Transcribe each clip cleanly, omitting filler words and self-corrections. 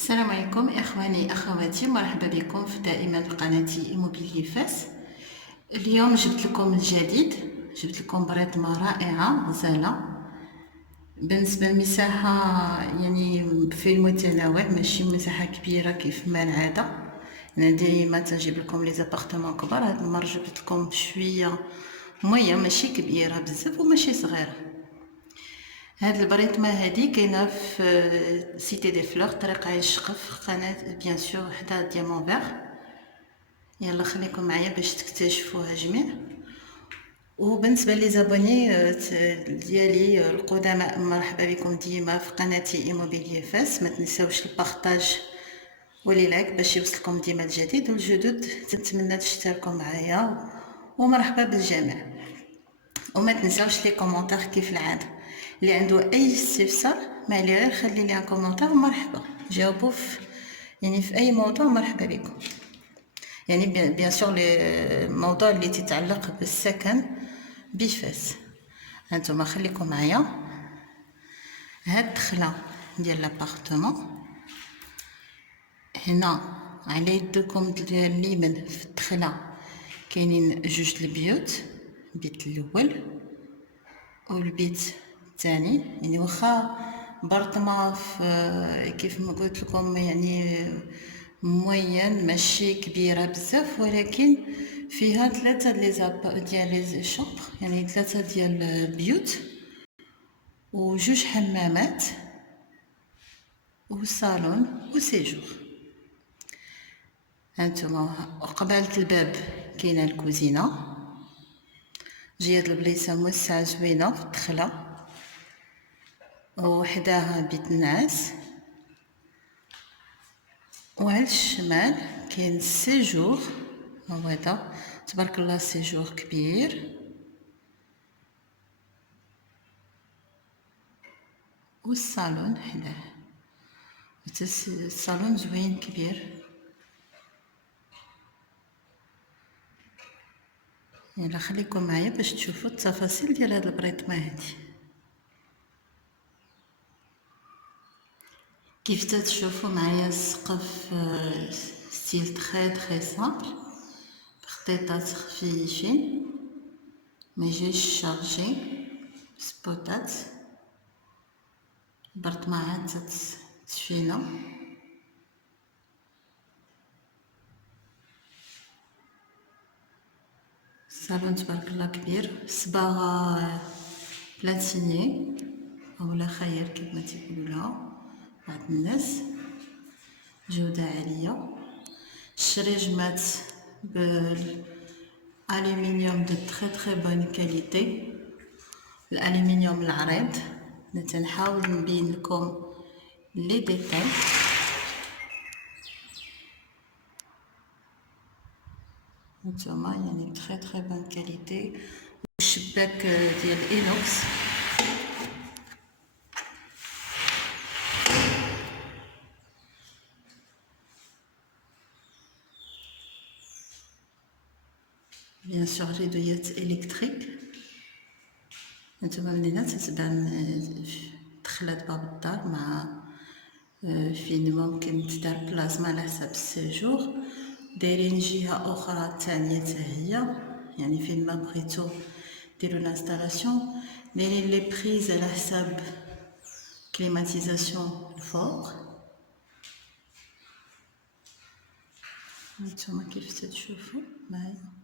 السلام عليكم إخواني أخواتي، مرحبا بكم دائما في قناتي إيموبيلي فاس. اليوم جبت لكم الجديد، جبت لكم بريطمة رائعة غزالة بالنسبة للمساحة، يعني في المتناول، ماشي مساحة كبيرة كيف ما العادة. أنا ديما تنجيب لكم لي زابارتمون كبار، هاد المرة جبت لكم شوية موية، ماشي كبيرة بزاف وماشي صغيرة. هاد البريطمة هادي كاينة في سيتي دي فلور، طريق عين الشقف، قناة بيان سور حدا ديامون فيغ. يلا خليكم معايا باش تكتشفوها جميع. وبالنسبه لي زابوني ديالي القدماء، مرحبا بكم ديما في قناتي ايموبيلي فاس. ما تنساوش البارطاج ولي لايك باش يوصلكم ديما الجديد، والجدد نتمنى تشتركوا معايا، ومرحبا بالجميع. وما تنساوش لي كومونتير كيف العاده، اللي عنده اي استفسار ما عليه غير خلي لي كومونتير، مرحبا جاوبوا يعني في اي موضوع، مرحبا بكم. يعني بيان سور الموضوع اللي تتعلق بالسكن بفاس. هانتوما خليكم معايا. هاد الدخله ديال لابارتمون هنا على يدكم اليمين، في الدخله كاينين جوج البيوت، البيت الاول والبيت الثاني. يعني واخا برطمه في كيف ما قلت لكم، يعني موين، ماشي كبيره بزاف، ولكن فيها ثلاثه ديال لي شومبر، يعني ثلاثه ديال البيوت وجوج حمامات وصالون وسيجور. هانتوما قبالة الباب كاينه الكوزينه، جي هاد البليصه موسعه زوينه في الدخله، وحداها بيت النعاس. وعلى الشمال كاين السيجور، هو هذا تبارك الله سيجور كبير، والصالون حداه، الصالون زوين كبير. يلا خليكم معايا باش تشوفوا التفاصيل ديال هاد البريطمه هادي. كيف تشوفوا معايا السقف ستيل تري سامبل، بخطيطات خفيفين، ميجيش شارجي، سبوتات. البرطمه تسفينا. الصالون تبارك الله كبير، صباغه بلاتيني اولا خير كيف ما تيقولوا لها بعض الناس، جوده عاليه. الشريجمات بالالومنيوم دو تري بون كاليتي، الالومنيوم العريض. نحاول نبين لكم لي ديتاي. هانتوما يعني تري بون كاليتي. الشباك ديال اينوكس، بيان سور ريدويات الكتريك. هانتوما من هنا تتبان دخلت باب الدار، مع فين ممكن تدار بلازما على حساب السيجور. دايرين جهه اخرى ثانيه حتى هي، يعني فين ما بغيتو ديروا لانستالاسيون. دايرين لي بريز على حساب كليماتيزاسيون الفوق. هانتوما كيف تشوفوا معايا.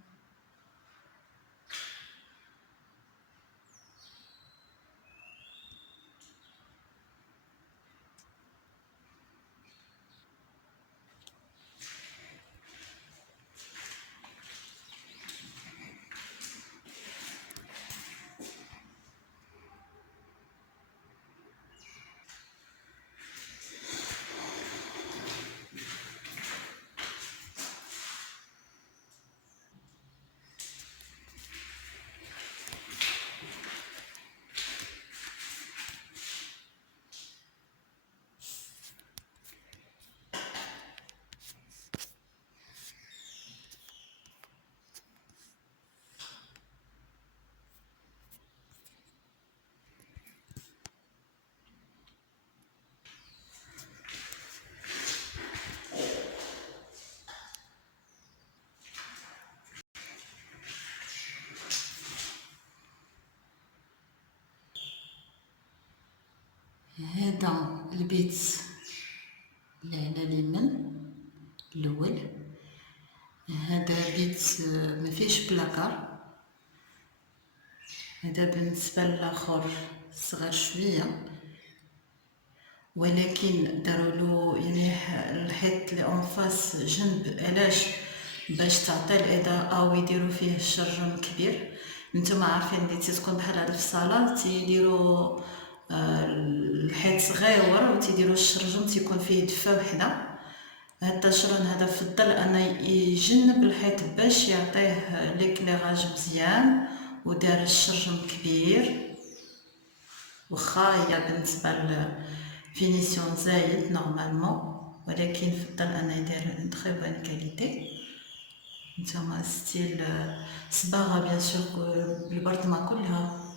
هذا البيت اللي على اليمين الاول. هذا بيت ما فيهش بلاكار. هذا بالنسبه للاخر صغير شويه، ولكن داروا له يعني الحيط اللي اون فاس جنب. علاش؟ باش تعطي الاضاءه ويديروا فيه الشرجم كبير. نتوما عارفين اللي تكون بحال هذا في الصاله تيديروا الحيط صغيور وتيديروا الشرجم تيكون فيه دفه وحده. هاد الطشرون هذا فضل ان يجنب الحيط باش يعطيه ليكليراج مزيان، ودار الشرجم كبير. واخا هي بالنسبه للفينيسيون زايد نورمالمون، ولكن فضل ان يدير تري بون كاليتي. نتوما ستيل صباغه بيان سور البرطمه كلها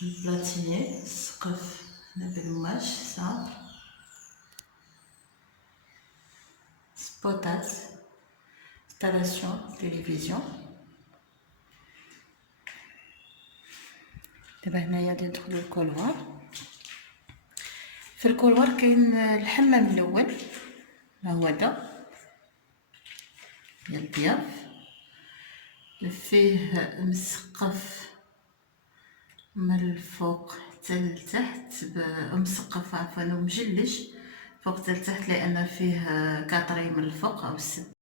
بالبلاتيني. السقف هنا بالقماش صافي. سبوتات، انستالاسيون تلفزيون. دابا هنايا غادي ندخلو الكولوار. في الكولوار كاين الحمام الاول، ها هو هذا ديال الضياف، فيه مسقف من الفوق حتى لتحت، مسقف عفوا ومجلج فوق حتى لتحت، لان فيه كاطري من الفوق او السد.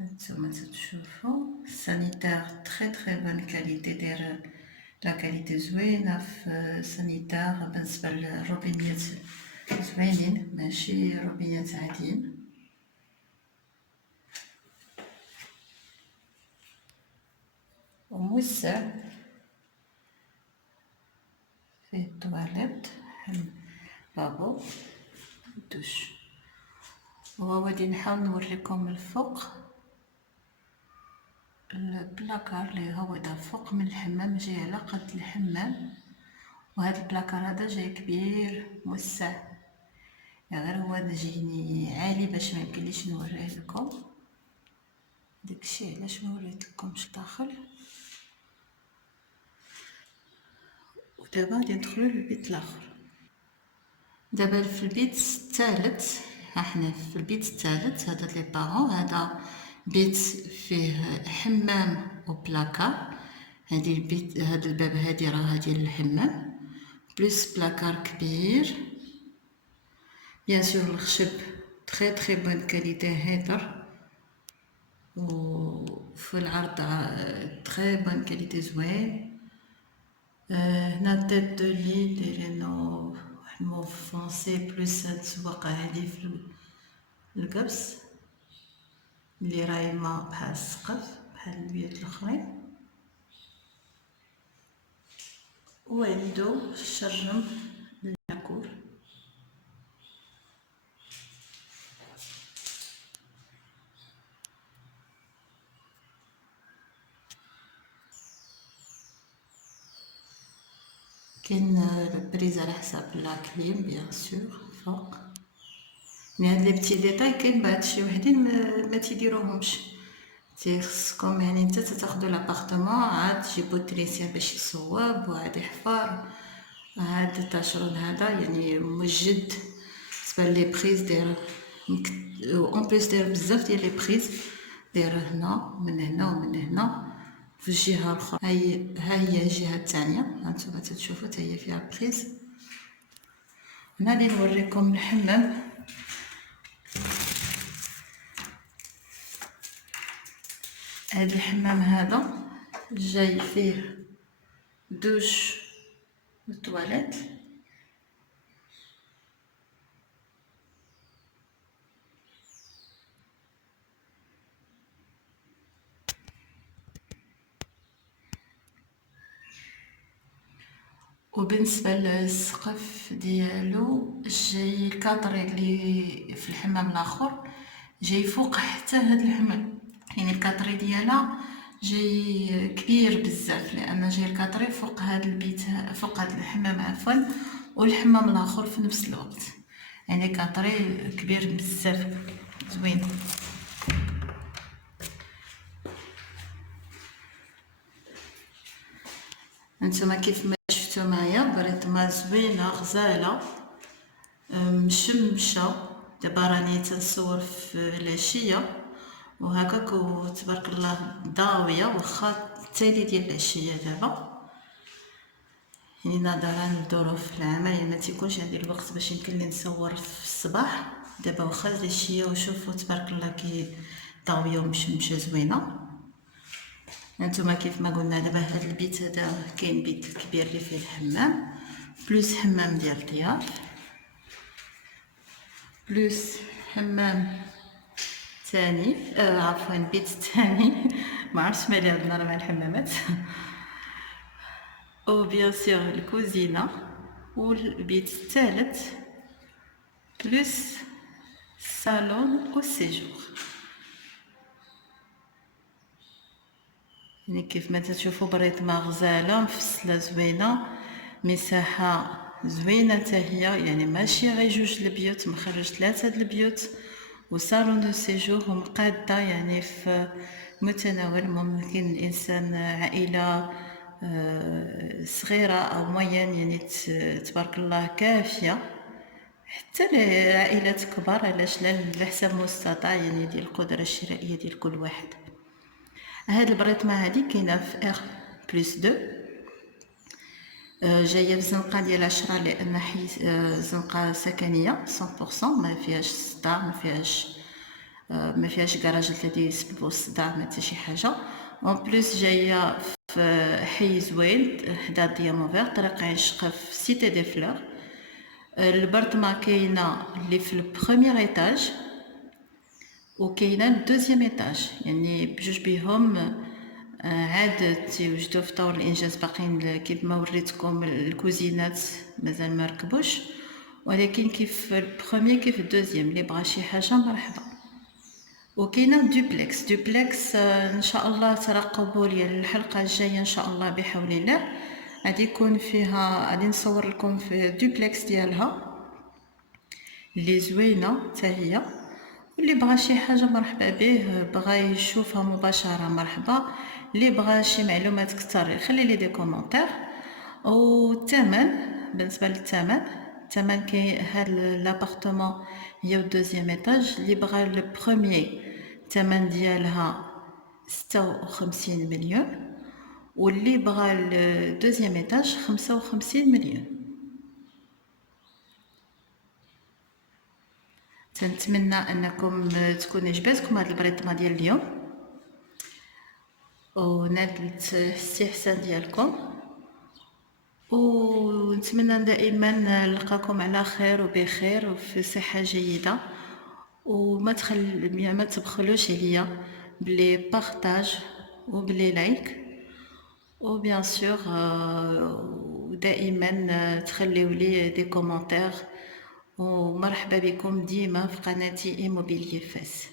نتوما تشوفوا سانيتير تري بون كاليتي، داير لا كاليتي زوينه في سانيتير. بالنسبه للروبينيات زوينين، ماشي روبينيات عاديين. وموسع، فيه الطواليت، بابو، دوش. وغادي نحاول نوريكم الفوق البلاكار اللي هو دا فوق من الحمام، جاي على قد الحمام. وهذا البلاكار هذا جاي كبير موسع، غير هو جايني عالي باش ما يمكنليش نوريه لكم. داكشي علاش ما وريت لكمش الداخل. ودابا غادي ندخلو للبيت الاخر. دابا في البيت الثالث، ها حنا في البيت الثالث. هذا لي بارون، هذا بيت فيه حمام وبلاكار. هادي البيت، هاد الباب هادي راه ديال الحمام بلس بلاكار كبير. بيان سور الخشب تري بون كاليتي هيدر، وفي العرض تري بون كاليتي زوين. هنا تيت دو لي دايرينو واحد موف فونسي بلس هاد الزواقة هادي في القبس اللي رايمة بحال السقف بحال البيوت الاخرين. وعندو الشرجم للماكول. كاين البريز على حساب لا كليم بيان سور فوق. يعني هاد لي بتي ديتاي كاين بعض شي وحدين ما تيديروهمش. خصكم يعني نتا تاخدو لابارتمون عاد تجيبو التريسيان باش يصوب وعاد يحفر. هاد التاشرون هذا يعني موجد بالنسبه لي بريز، داير اون بليس داير بزاف ديال لي بريز، داير هنا من هنا ومن هنا في الجهه الاخرى. ها هي الجهه الثانيه، هانتوما تشوفوا حتى هي فيها بريز. هنا غادي نوريكم الحمام. هذا الحمام هذا جاي فيه دوش والتواليت. وبالنسبه للسقف ديالو جاي الكاطري اللي في الحمام الاخر جاي فوق حتى هاد الحمام، يعني الكاطري ديالها جاي كبير بزاف، لان جاي الكاطري فوق هاد البيت، فوق هاد الحمام عفوا، والحمام الاخر في نفس الوقت. يعني كاطري كبير بزاف زوين. هانتوما كيف ما شفتو معايا بريطمة زوينة غزالة مشمشة. دابا راني تنصور في العشية وهكاك وتبارك الله ضاوية واخا التالي ديال العشية دابا، يعني نظرا لظروف العمل ما تيكونش عندي الوقت باش يمكن لي نصور في الصباح. دابا واخا العشية وشوفوا تبارك الله كي ضاوية ومشمشة زوينة. هانتوما كيف ما قلنا دابا هاد البيت هذا كاين بيت كبير اللي فيه الحمام بلوس حمام ديال الضياف بلوس حمام ثاني عفوا بيت ثاني ما عرفتش مالي هاد النهار مع الحمامات او بيان سور الكوزينه والبيت الثالث بلوس الصالون او سيجور. يعني كيف ما تشوفوا بريطمة غزاله مفصله زوينه، مساحه زوينه حتى هي، يعني ماشي غير جوج البيوت، مخرج 3 د البيوت وصالون دو سيجور ومقاده، يعني في متناول ممكن الانسان عائله صغيره او موين، يعني تبارك الله كافيه حتى لعائلات كبار، علاش لا، على حسب المستطاع يعني ديال القدره الشرائيه ديال كل واحد. هاد البريطمه هادي كاينه في ار بلس 2 جايه في الزنقه ديال 10 لان حي زنقه سكنيه 100%، ما فيهاش صداع، ما فيهاش كراج الذي يسبب الصداع، ما حتى شي حاجه. اون بليس جايه في حي زوين حدا دياموفير طريق عين شقه في سيتي دي فلور. البرطمه كاينه اللي في البروميير ايطاج وكاينه الدوزيام ايطاج، يعني بجوج بيهم عاد تيوجدوا في طور الانجاز، باقيين كيف ما وريتكم الكوزينات مازال ما ركبوش، ولكن كيف البروميير كيف الدوزيام اللي بغى شي حاجه مرحبا. وكاينه دوبلكس ان شاء الله ترقبوا لي الحلقه الجايه ان شاء الله بحول الله، غادي يكون فيها، غادي نصور لكم في الدوبلكس ديالها اللي زوينه حتى هي، واللي بغى شي حاجه مرحبا به، بغى يشوفها مباشره مرحبا، اللي بغى شي معلومات اكثر يخلي لي دي كومونتير. والثمن، بالنسبه للثمن، الثمن كاين هاد لابارتمون هي الدوزيام ايطاج، اللي بغى البروميير الثمن ديالها 56 مليون، واللي بغى الدوزيام ايطاج 55 مليون. تنتمنى انكم تكون عجبتكم هاد البريطمه ديال اليوم ونالت الاستحسان ديالكم، ونتمنى دائما نلقاكم على خير وبخير وفي صحه جيده، وما ما تبخلوش عليا بلي بارطاج وبلي لايك، وبيان سور دائما تخليو لي دي كومونتير، ومرحبا بكم ديما في قناتي إيموبيليي فاس.